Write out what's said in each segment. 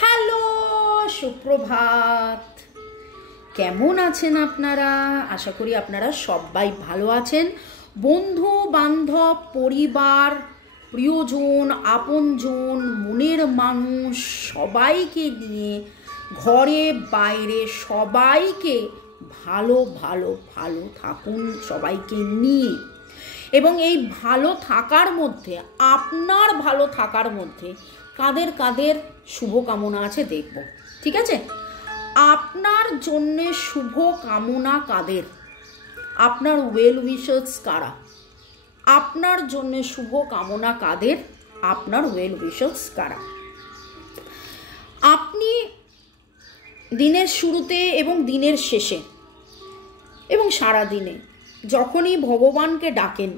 Hello, সুপ্রভাত। কেমন আছেন আপনারা? আশা করি আপনারা সবাই ভালো আছেন। বন্ধু বান্ধব, পরিবার, প্রিয়জন, আপনজন, মনের মানুষ সবাইকে নিয়ে ঘরে বাইরে সবাইকে ভালো ভালো ভালো থাকুন, সবাইকে নিয়ে। এবং এই ভালো থাকার মধ্যে, আপনার ভালো থাকার মধ্যে কাদের কাদের শুভকামনা আছে দেখব, ঠিক আছে? আপনার জন্যে শুভ কামনা কাদের? আপনার ওয়েল উইশার্স কারা? আপনার জন্যে শুভ কামনা কাদের? আপনার ওয়েল উইশার্স কারা? আপনি দিনের শুরুতে এবং দিনের শেষে এবং সারা দিনে যখনই ভগবানকে ডাকেন,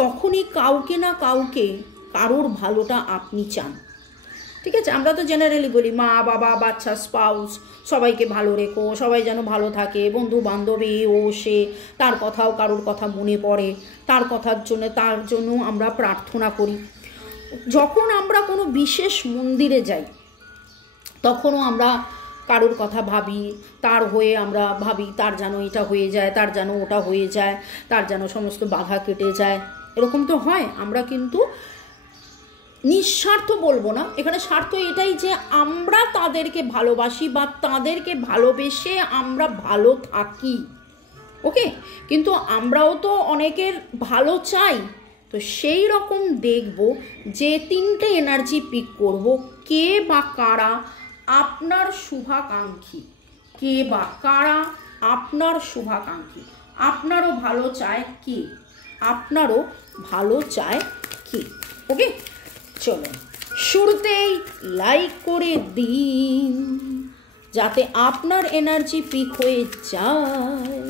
তখনই কাউকে না কাউকে কারোর ভালোটা আপনি চান, ঠিক আছে? আমরা তো জেনারেলি বলি মা বাবা বাচ্চা স্পাউস সবাইকে ভালো রেখো, সবাই যেন ভালো থাকে, বন্ধু বান্ধবী ও সে, তার কথাও কারোর কথা মনে পড়ে, তার কথার জন্য তার জন্য আমরা প্রার্থনা করি। যখন আমরা কোনো বিশেষ মন্দিরে যাই তখনও আমরা কারোর কথা ভাবি, তার হয়ে আমরা ভাবি তার যেন এটা হয়ে যায়, তার যেন ওটা হয়ে যায়, তার যেন সমস্ত বাধা কেটে যায়। এরকম তো হয়। আমরা কিন্তু নিঃস্বার্থ বলবো না, এখানে স্বার্থ এটাই যে আমরা তাদেরকে ভালোবাসি বা তাদেরকে ভালোবেসে আমরা ভালো থাকি, ওকে? কিন্তু আমরাও তো অনেকের ভালো চাই। তো সেই রকম দেখব যে তিনটে এনার্জি পিক করব। কে বা কারা আপনার শুভাকাঙ্ক্ষী? কে বা কারা আপনার শুভাকাঙ্ক্ষী? আপনারও ভালো চায় কে? আপনারও ভালো চায় কে? ওকে, চলুন শুরুতেই লাইক করে দিন যাতে আপনার এনার্জি পিক হয়ে যায়।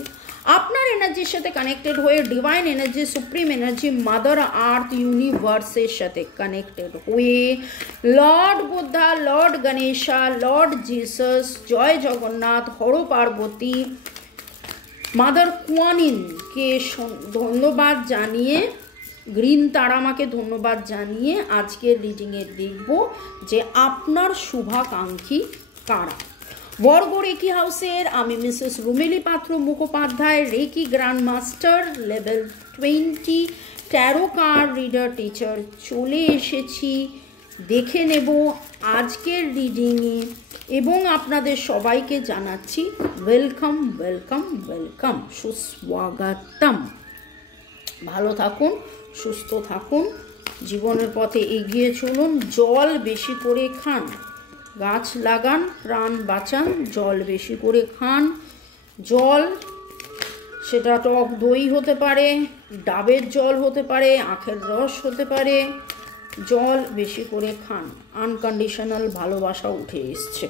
আপনার এনার্জির সাথে কানেক্টেড হয়ে divine energy, supreme energy, mother earth, ইউনিভার্সের সাথে কানেক্টেড হয়ে lord Buddha, lord Ganesha, lord Jesus, জয় জগন্নাথ, হর পার্বতী, মাদার কুয়ানিনকে ধন্যবাদ জানিয়ে, গ্রিন তারামাকে ধন্যবাদ জানিয়ে আজকের রিডিংয়ে দেখব যে আপনার শুভাকাঙ্ক্ষী কারা। বর্গ রেকি হাউসের আমি Mrs Rumeli Patra Mukhopadhyay, reiki grand master level 20 tarot card reader teacher চলে এসেছি। দেখে নেব আজকের রিডিংয়ে এবং আপনাদের সবাইকে জানাচ্ছি ওয়েলকাম ওয়েলকাম ওয়েলকাম, সুস্বাগতম। ভালো থাকুন, সুস্থ থাকুন, জীবনের পথে এগিয়ে চলুন, জল বেশি করে খান, গাছ লাগান, প্রাণ বাঁচান, জল বেশি করে খান। জল সেটা টক দই হতে পারে, ডাবের জল হতে পারে, আখের রস হতে পারে, জল বেশি করে খান। আনকন্ডিশনাল ভালোবাসা উঠে এসছে।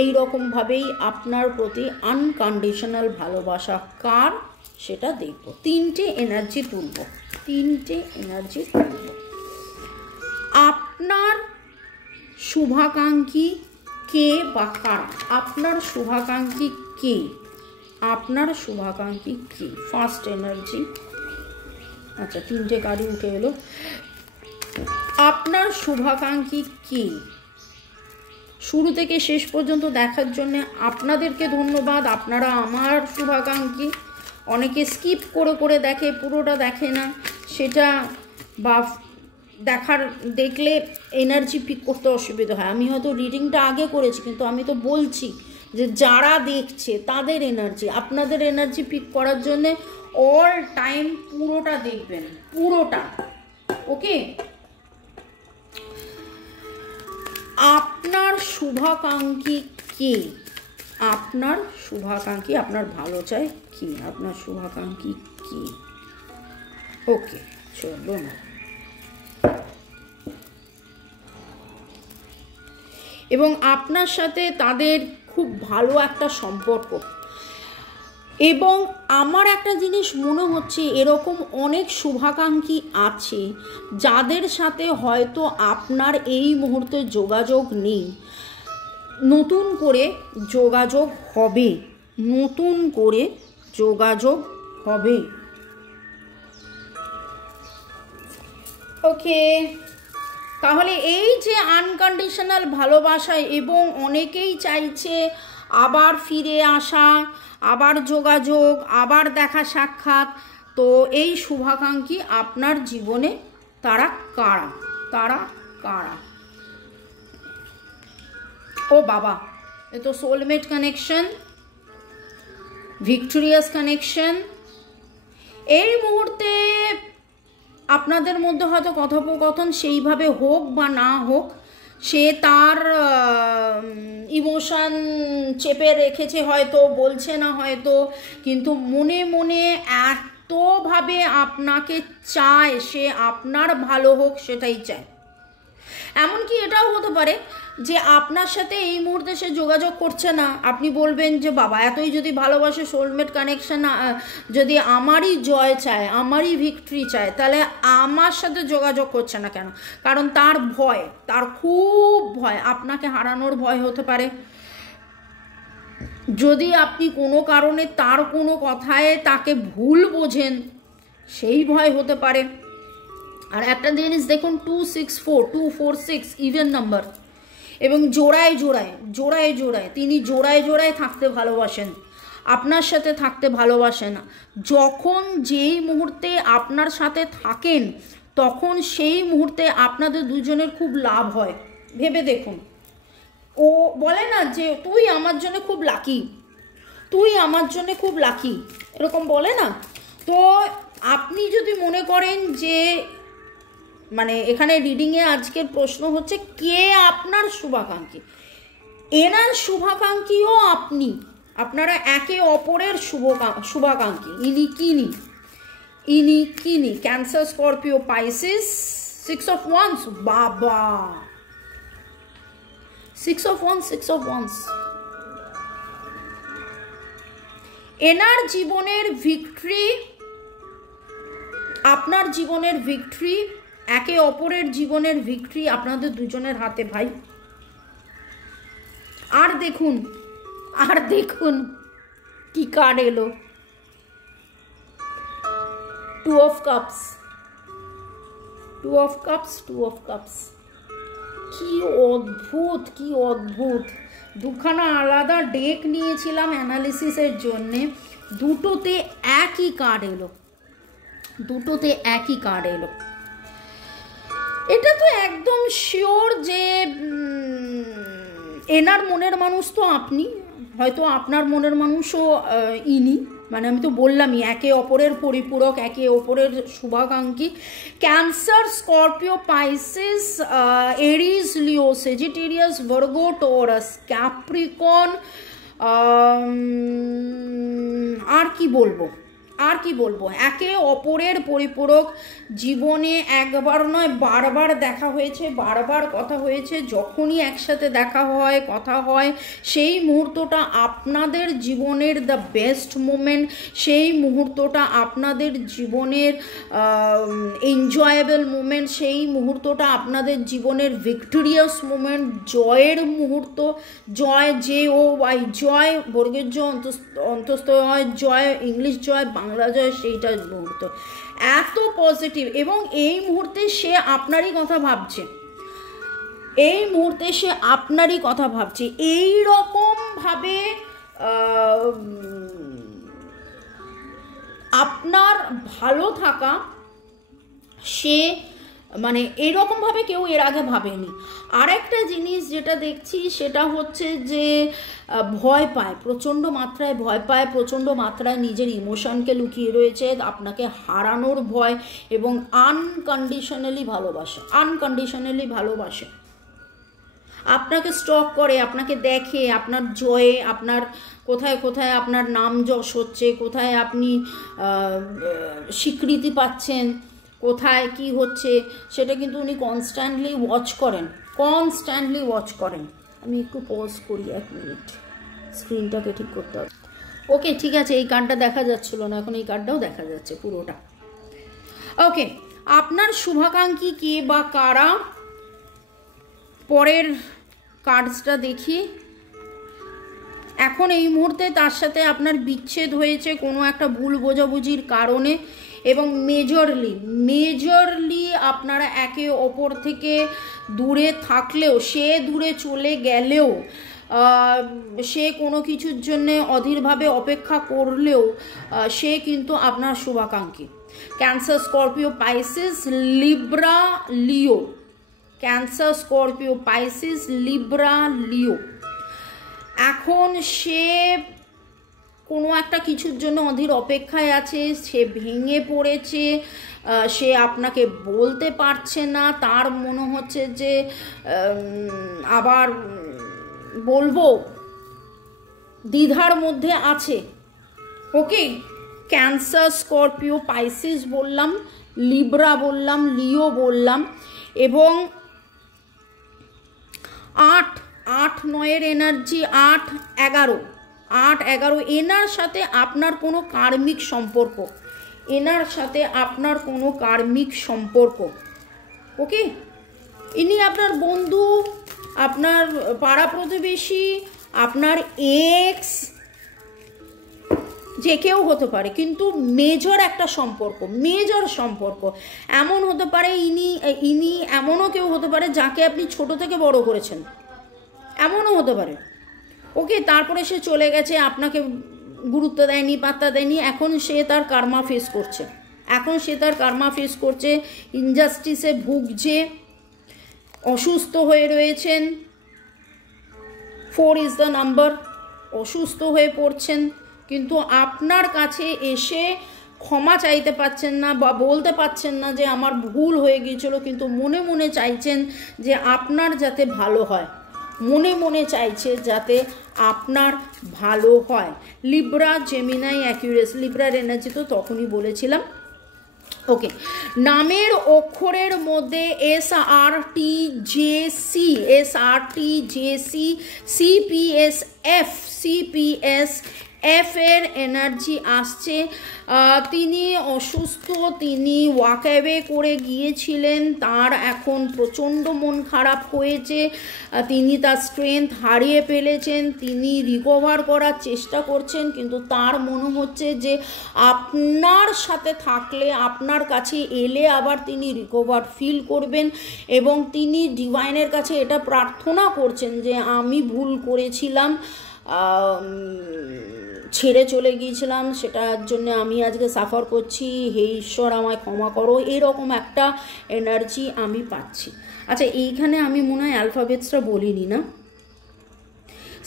এই রকমভাবেই আপনার প্রতি আনকন্ডিশনাল ভালোবাসা কার সেটা দেখব। তিনটে এনার্জি তুলব, তিনটে এনার্জি তুলব। আপনার শুভাকাঙ্ক্ষী কে বা কারা? আপনার শুভাকাঙ্ক্ষী কে? আপনার শুভাকাঙ্ক্ষী কে? ফার্স্ট এনার্জি, আচ্ছা তিনটে কার্ডই উঠে এলো। আপনার শুভাকাঙ্ক্ষী কে? শুরু থেকে শেষ পর্যন্ত দেখার জন্য আপনাদেরকে ধন্যবাদ। আপনারা আমার শুভাকাঙ্ক্ষী। অনেকে স্কিপ করে করে দেখে, পুরোটা দেখে না, সেটা বা দেখলে এনার্জি পিক করতে অসুবিধা হয়। আমি হয়তো রিডিংটা আগে করেছি, কিন্তু আমি তো বলছি যে যারা দেখছে তাদের এনার্জি, আপনাদের এনার্জি পিক করার জন্যে অল টাইম পুরোটা দেখবেন, পুরোটা, ওকে? আপনার শুভাকাঙ্ক্ষী কে? আপনার শুভাকাঙ্ক্ষী, আপনার ভালো চায় কি? আপনার শুভাকাঙ্ক্ষী কি? ওকে, চলুন। এবং আপনার সাথে তাদের খুব ভালো একটা সম্পর্ক। এবং আমার একটা জিনিস মনে হচ্ছে, এরকম অনেক শুভাকাঙ্ক্ষী আছে যাদের সাথে হয়তো আপনার এই মুহূর্তে যোগাযোগ নেই। নতুন করে যোগাযোগ হবে, নতুন করে যোগাযোগ হবে, ওকে? তাহলে এই যে আনকন্ডিশনাল ভালোবাসা, এবং অনেকেই চাইছে আবার ফিরে আসা, আবার যোগাযোগ, আবার দেখা সাক্ষাৎ, তো এই শুভাকাঙ্ক্ষী আপনার জীবনে তারা কারা? তারা কারা? ও বাবা, এ তো সোলমেট কানেকশন, ভিক্টোরিয়াস কানেকশন। এই মুহূর্তে আপনাদের মধ্যে হয়তো কথোপকথন সেইভাবে হোক বা না হোক, সে তার ইমোশন চেপে রেখেছে, হয়তো বলছে না হয়তো, কিন্তু মনে মনে এতভাবে আপনাকে চায়, সে আপনার ভালো হোক সেটাই চায়। এমনকি এটাও হতে পারে যে আপনার সাথে এই মুহূর্তে সে যোগাযোগ করছে না, আপনি বলবেন যে বাবা এতই যদি ভালোবাসে, সোলমেট কানেকশন যদি আমারই জয় চায়, আমারই ভিক্টরি চায়, তাহলে আমার সাথে যোগাযোগ করছে না কেন? কারণ তার ভয়, তার খুব ভয়, আপনাকে হারানোর ভয় হতে পারে। যদি আপনি কোনো কারণে তার কোনো কথায় তাকে ভুল বোঝেন, সেই ভয় হতে পারে। আর একটা জিনিস দেখুন, 264, 246 ইভেন নাম্বার, এবং জোড়ায় জোড়ায় জোড়ায় জোড়ায় তিনি জোড়ায় জোড়ায় থাকতে ভালোবাসেন, আপনার সাথে থাকতে ভালোবাসেন। যখন যেই মুহূর্তে আপনার সাথে থাকেন, তখন সেই মুহূর্তে আপনাদের দুজনের খুব লাভ হয়। ভেবে দেখুন, ও বলে না যে তুই আমার জন্য খুব লাকি, তুই আমার জন্য খুব লাকি, এরকম বলে না? তো আপনি যদি মনে করেন যে, মানে এখানে রিডিংয়ে আজকের প্রশ্ন হচ্ছে কে আপনার শুভাকাঙ্ক্ষী, এনার শুভাকাঙ্ক্ষীও আপনি, আপনারা একে অপরের শুভাকাঙ্ক্ষী। ইনি কিনি cancer, Scorpio, Pisces, 6 of Wands, বাবা 6 of Wands, 6 of Wands। এনার জীবনের ভিক্টরি, আপনার জীবনের ভিক্টরি, একে অপরের জীবনের ভিক্টরি আপনাদের দুজনের হাতে ভাই। আর দেখুন কি কার্ড এলো, 2 of Cups, 2 of Cups, 2 of Cups। কি অদ্ভুত, কি অদ্ভুত! দুখানা আলাদা ডেক নিয়েছিলাম অ্যানালিসিসের জন্যে, দুটোতে একই কার্ড এলো, দুটোতে একই কার্ড এলো। এটা তো একদম শিওর যে এনার মনের মানুষ তো আপনি, হয়তো আপনার মনের মানুষও ইনি, মানে আমি তো বললামই একে অপরের পরিপূরক, একে অপরের শুভাকাঙ্ক্ষী। ক্যান্সার, স্করপিও, পাইসিস, এরিস, লিও, সেজিটেরিয়াস, ভার্গো, টরাস, ক্যাপ্রিকন, আর কি বলবো, একে অপরের পরিপূরক। জীবনে একবার নয় বারবার দেখা হয়েছে, বারবার কথা হয়েছে। যখনই একসাথে দেখা হয়, কথা হয়, সেই মুহূর্তটা আপনাদের জীবনের দ্য বেস্ট মোমেন্ট, সেই মুহূর্তটা আপনাদের জীবনের এনজয়েবল মোমেন্ট, সেই মুহূর্তটা আপনাদের জীবনের ভিক্টোরিয়াস মোমেন্ট, জয়ের মুহূর্ত। জয়, JOY, জয়, বর্গের জয়, অন্তস্থ হয়, জয়, ইংলিশ জয়, বাংলা জয়, সেইটার মুহূর্ত এত পজিটিভ। এবং এই মুহূর্তে সে আপনারই কথা ভাবছে, এই মুহূর্তে সে আপনারই কথা ভাবছে। এই রকম ভাবে আপনার ভালো থাকা সে, মানে এইরকমভাবে কেউ এর আগে ভাবেনি। আর একটা জিনিস যেটা দেখছি সেটা হচ্ছে যে ভয় পায়, প্রচণ্ড মাত্রায় ভয় পায়, প্রচণ্ড মাত্রায় নিজের ইমোশনকে লুকিয়ে রয়েছে, আপনাকে হারানোর ভয়, এবং আনকন্ডিশনালি ভালোবাসে, আপনাকে স্টক করে, আপনাকে দেখে, আপনার জয়ে, আপনার কোথায় কোথায় আপনার নাম যশ হচ্ছে, কোথায় আপনি স্বীকৃতি পাচ্ছেন, কোথায় কি হচ্ছে, সেটা কিন্তু উনি কনস্ট্যান্টলি ওয়াচ করেন। আমি একটু পজ করি 1 মিনিট, স্ক্রিনটাকে ঠিক করতে হবে। ওকে, ঠিক আছে, এই কার্ডটা দেখা যাচ্ছিল না, এখন এই কার্ডটাও দেখা যাচ্ছে পুরোটা। ওকে, আপনার শুভাকাঙ্ক্ষী কে বা কারা? পরের কার্ডসটা দেখি। এখন এই মুহূর্তে তার সাথে আপনার বিচ্ছেদ হয়েছে কোনো একটা ভুল বোঝাবুঝির কারণে, এবং মেজরলি আপনারা একে অপর থেকে দূরে থাকলেও, সে দূরে চলে গেলেও, সে কোনো কিছুর জন্যে অধীরভাবে অপেক্ষা করলেও সে কিন্তু আপনার শুভাকাঙ্ক্ষী। ক্যান্সার, স্করপিও, পাইসিস, লিব্রা, লিও। ক্যান্সার, স্করপিও, পাইসিস, লিব্রা, লিও। এখন সে কোনো একটা কিছুর জন্য অধীর অপেক্ষায় আছে, সে ভেঙে পড়েছে, সে আপনাকে বলতে পারছে না, তার মনে হচ্ছে যে আবার বলবো, দ্বিধার মধ্যে আছে। ওকে, ক্যান্সার, স্করপিও, পাইসিস বললাম, লিব্রা বললাম, লিও বললাম, এবং 8-9-এর এনার্জি, 8-11 এনার সাথে আপনার কোনো কার্মিক সম্পর্ক, এনার সাথে আপনার কোনো কার্মিক সম্পর্ক। ওকে, ইনি আপনার বন্ধু, আপনার পাড়া প্রতিবেশী, আপনার এক্স, যে কেউ হতে পারে, কিন্তু মেজর একটা সম্পর্ক, মেজর সম্পর্ক। এমন হতে পারে ইনি এমনও কেউ হতে পারে যাকে আপনি ছোট থেকে বড় করেছেন, এমনও হতে পারে। ওকে, তারপরে সে চলে গেছে, আপনাকে গুরুত্ব দেয়নি, পাত্তা দেয়নি, এখন সে তার কার্মা ফেস করছে, ইনজাস্টিসে ভুগছে, অসুস্থ হয়ে রয়েছেন। 4 ইজ দ্য নাম্বার, অসুস্থ হয়ে পড়ছেন, কিন্তু আপনার কাছে এসে ক্ষমা চাইতে পারছেন না বা বলতে পারছেন না যে আমার ভুল হয়ে গিয়েছিল, কিন্তু মনে মনে চাইছেন যে আপনার যাতে ভালো হয়, মনে মনে চাইছে যাতে আপনার ভালো হয়। Libra, Gemini, Aquarius. লিব্রার এনার্জি তো তখনই বলেছিলাম। ওকে, নামের অক্ষরের মধ্যে SRTJC, CPS F এর এনার্জি আসছে। তিনি অসুস্থ, তিনি ওয়াকঅ্যাওয়ে করে গিয়েছিলেন, তার এখন প্রচণ্ড মন খারাপ হয়েছে, তিনি তার স্ট্রেংথ হারিয়ে ফেলেছেন, তিনি রিকভার করার চেষ্টা করছেন, কিন্তু তার মনে হচ্ছে যে আপনার সাথে থাকলে, আপনার কাছে এলে আবার তিনি রিকভার ফিল করবেন, এবং তিনি ডিভাইনের কাছে এটা প্রার্থনা করছেন যে আমি ভুল করেছিলাম, ছেড়ে চলে গিয়েছিলাম, সেটার জন্য আমি আজকে সাফার করছি, হে ঈশ্বর আমায় ক্ষমা করো, এরকম একটা এনার্জি আমি পাচ্ছি। আচ্ছা, এইখানে আমি মনে হয় অ্যালফাবেটসটা বলিনি না।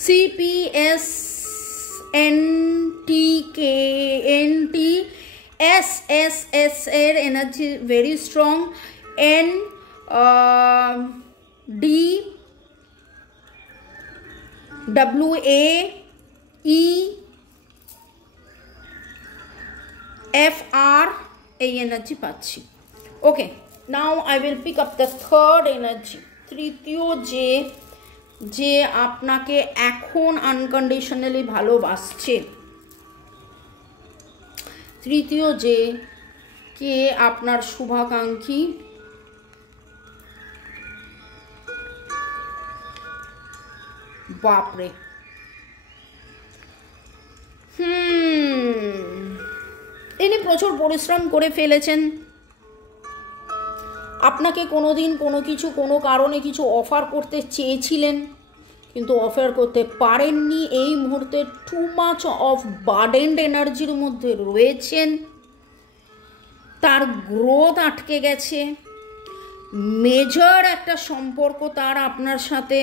CPSNTSSS এর এনার্জি ভেরি স্ট্রং। NDWAEFR এই এনার্জি পাচ্ছি। Okay, now I will pick up the third energy. তৃতীয় যে আপনাকে এখন আনকন্ডিশনালি ভালোবাসছে, তৃতীয় কে আপনার শুভাকাঙ্ক্ষী, বাপরে, তিনি প্রচুর পরিশ্রম করে ফেলেছেন, আপনাকে কোনোদিন কোনো কারণে কিছু অফার করতে চেয়েছিলেন, কিন্তু অফার করতে পারেননি। এই মুহূর্তে টু মাচ অফ বার্ডেন্ড এনার্জির মধ্যে রয়েছেন, তার গ্রোথ আটকে গেছে, মেজর একটা সম্পর্ক তার আপনার সাথে।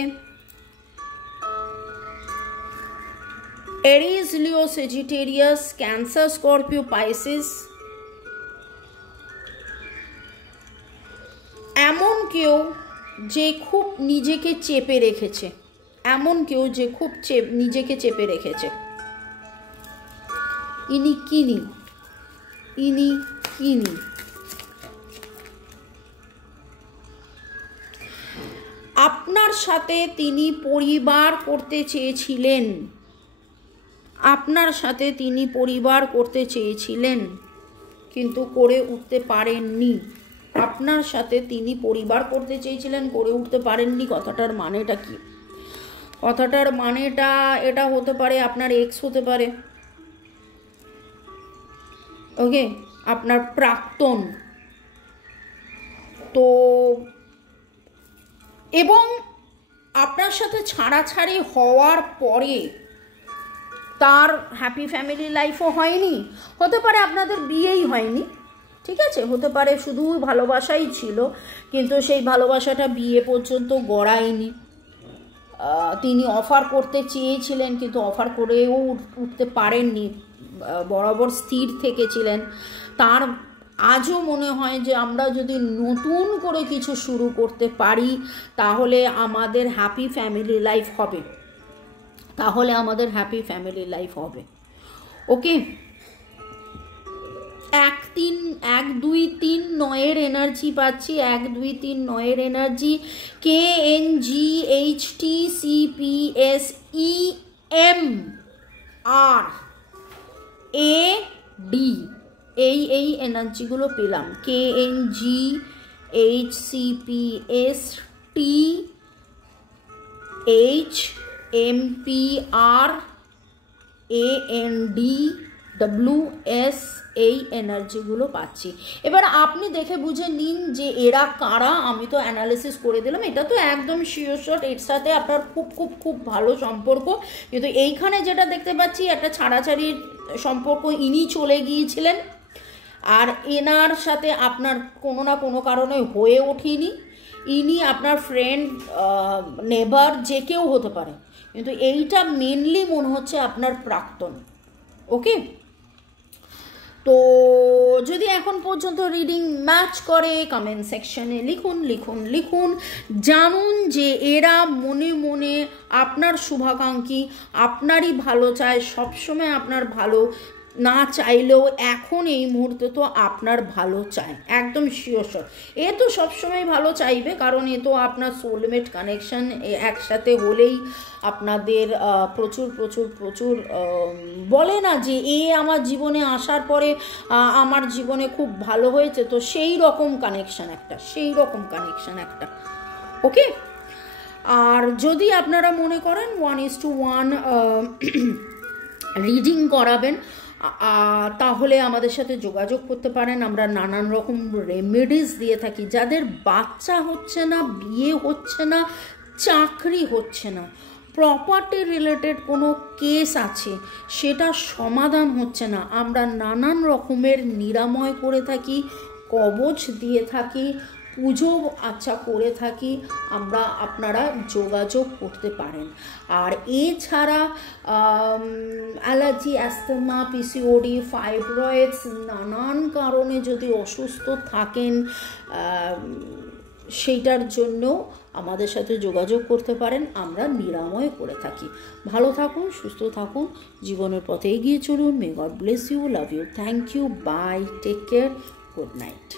এরিস, লিও, সেজিটেরিয়াস, ক্যান্সার, স্করপিও, পাইসিস। এমন কেউ যে খুব নিজেকে চেপে রেখেছে, নিজেকে চেপে রেখেছে। ইনি কিনি আপনার সাথে তিনি পরিবার করতে চেয়েছিলেন, কিন্তু করে উঠতে পারেননি। আপনার সাথে তিনি পরিবার করতে চেয়েছিলেন, করে উঠতে পারেননি। কথাটার মানেটা কি? কথাটার মানেটা এটা হতে পারে আপনার এক্স হতে পারে। ওকে, আপনার প্রাক্তন, তো এবং আপনার সাথে ছাড়াছাড়ি হওয়ার পরে তার হ্যাপি ফ্যামিলি লাইফও হয়নি, হতে পারে আপনাদের বিয়েই হয়নি, ঠিক আছে, হতে পারে শুধু ভালোবাসাই ছিল, কিন্তু সেই ভালোবাসাটা বিয়ে পর্যন্ত গড়ায়নি। তিনি অফার করতে চেয়েছিলেন কিন্তু অফার করেও উঠতে পারেননি, বরাবর স্থির থেকেছিলেন। তার আজও মনে হয় যে আমরা যদি নতুন করে কিছু শুরু করতে পারি তাহলে আমাদের হ্যাপি ফ্যামিলি লাইফ হবে, তাহলে আমাদের হ্যাপি ফ্যামিলি লাইফ হবে। ওকে, 1 2 3 9 এনার্জি পাচ্ছি, 1 2 3 9 এনার্জি, KNGHTCPSEMRAD, এই এনার্জিগুলো পেলাম, KNGHCPSTHMPRANDWS, এই এনার্জিগুলো পাচ্ছি। এবার আপনি দেখে বুঝে নিন যে এরা কারা। আমি তো অ্যানালিসিস করে দিলাম, এটা তো একদম শিওর শট, এর সাথে আপনার খুব খুব খুব ভালো সম্পর্ক, কিন্তু এইখানে যেটা দেখতে পাচ্ছি একটা ছাড়াছাড়ির সম্পর্ক, ইনি চলে গিয়েছিলেন আর এনার সাথে আপনার কোনো না কোনো কারণে হয়ে ওঠেনি। ইনি আপনার ফ্রেন্ড, নেবার, যে কেউ হতে পারে, কিন্তু এইটা মেনলি মনে হচ্ছে আপনার প্রাক্তন। ওকে, তো যদি এখন পর্যন্ত রিডিং ম্যাচ করে কমেন্ট সেকশনে লিখুন লিখুন লিখুন। জানুন যে এরা মনে মনে আপনার শুভাকাঙ্ক্ষী, আপনারই ভালো চায়, সবসময় আপনার ভালো না চাইলেও এখন এই মুহূর্তে তো আপনার ভালো চায়, একদম শিওর শট। এ তো সবসময় ভালো চাইবে, কারণ এ তো আপনার সোলমেট কানেকশন, একসাথে হলেই আপনাদের প্রচুর প্রচুর প্রচুর বলে না যে এ আমার জীবনে আসার পরে আমার জীবনে খুব ভালো হয়েছে, তো সেই রকম কানেকশন একটা, সেই রকম কানেকশন একটা। ওকে, আর যদি আপনারা মনে করেন 1:1 রিডিং করাবেন তাহলে আমাদের সাথে যোগাযোগ করতে পারেন। আমরা নানান রকম রেমেডিস দিয়ে থাকি। যাদের বাচ্চা হচ্ছে না, বিয়ে হচ্ছে না, চাকরি হচ্ছে না, প্রপার্টি রিলেটেড কোনো কেস আছে সেটা সমাধান হচ্ছে না, আমরা নানান রকমের নিরাময় করে থাকি, কবচ দিয়ে থাকি, পুজো আচ্ছা করে থাকি, আপনারা যোগাযোগ করতে পারেন। আর এছাড়া অ্যালার্জি, অ্যাস্তমা, পিসিওডি, ফাইব্রয়েডস, নানান কারণে যদি অসুস্থ থাকেন সেইটার জন্য আমাদের সাথে যোগাযোগ করতে পারেন, আমরা নিরাময় করে থাকি। ভালো থাকুন, সুস্থ থাকুন, জীবনের পথে এগিয়ে চলুন। May God bless you, love you, thank you, bye, take care, good night.